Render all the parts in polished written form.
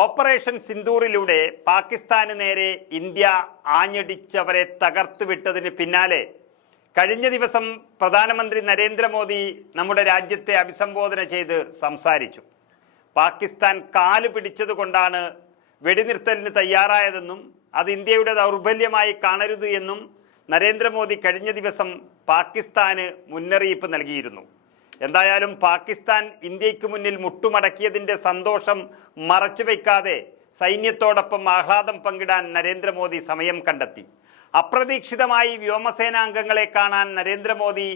Operation സിന്ദൂറിലൂടെ പാകിസ്ഥാന് നേരെ India ആഞ്ഞടിച്ചവരെ തകർത്ത് വിട്ടതിന് പിന്നാലെ കഴിഞ്ഞ ദിവസം പ്രധാനമന്ത്രി നരേന്ദ്രമോദി നമ്മുടെ രാജ്യത്തെ അഭിസംബോധന ചെയ്ത് സംസാരിച്ചു. പാകിസ്ഥാൻ കാല് പിടിച്ചതുകൊണ്ടാണ് വെടിനിർത്തലിന് തയ്യാറായതെന്നും അത് ഇന്ത്യയുടെ ദൗർബല്യമായി കാണരുത് എന്നും നരേന്ദ്രമോദി കഴിഞ്ഞ ദിവസം പാകിസ്ഥാന് മുന്നറിയിപ്പ് നൽകിയിരുന്നു. എന്തായാലും പാകിസ്ഥാൻ ഇന്ത്യക്ക് മുന്നിൽ മുട്ടുമടക്കിയതിൻ്റെ സന്തോഷം മറച്ചുവെക്കാതെ സൈന്യത്തോടൊപ്പം ആഹ്ലാദം പങ്കിടാൻ നരേന്ദ്രമോദി സമയം കണ്ടെത്തി. അപ്രതീക്ഷിതമായി വ്യോമസേനാംഗങ്ങളെ കാണാൻ നരേന്ദ്രമോദി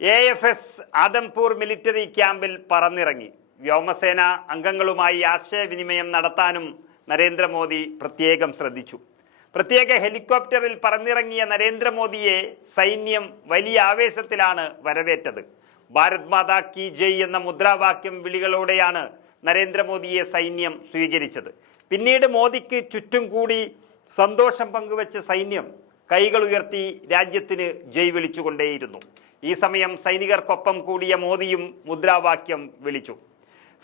AFS ആദംപൂർ മിലിറ്ററി ക്യാമ്പിൽ പറന്നിറങ്ങി. വ്യോമസേന അംഗങ്ങളുമായി ആശയവിനിമയം നടത്താനും നരേന്ദ്രമോദി പ്രത്യേകം ശ്രദ്ധിച്ചു. പ്രത്യേക ഹെലികോപ്റ്ററിൽ പറന്നിറങ്ങിയ നരേന്ദ്രമോദിയെ സൈന്യം വലിയ ആവേശത്തിലാണ് വരവേറ്റത്. ഭാരത് മാതാ കി ജയ് എന്ന മുദ്രാവാക്യം വിളികളോടെയാണ് നരേന്ദ്രമോദിയെ സൈന്യം സ്വീകരിച്ചത്. പിന്നീട് മോദിക്ക് ചുറ്റും കൂടി സന്തോഷം പങ്കുവെച്ച സൈന്യം കൈകൾ ഉയർത്തി രാജ്യത്തിന് ജയ് വിളിച്ചുകൊണ്ടേയിരുന്നു. ഈ സമയം സൈനികർക്കൊപ്പം കൂടിയ മോദിയും മുദ്രാവാക്യം വിളിച്ചു.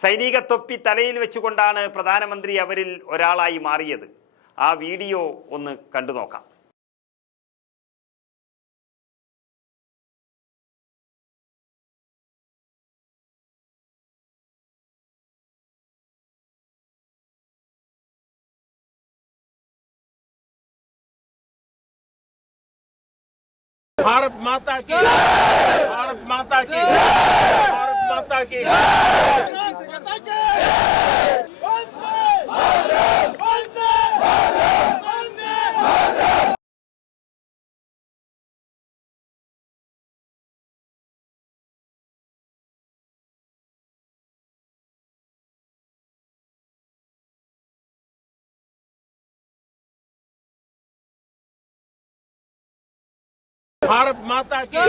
സൈനിക തൊപ്പി തലയിൽ വെച്ചുകൊണ്ടാണ് പ്രധാനമന്ത്രി അവരിൽ ഒരാളായി മാറിയത്. ആ വീഡിയോ ഒന്ന് കണ്ടു നോക്കാം. भारत माता की, भारत माता की, भारत माता की, भारत माता की,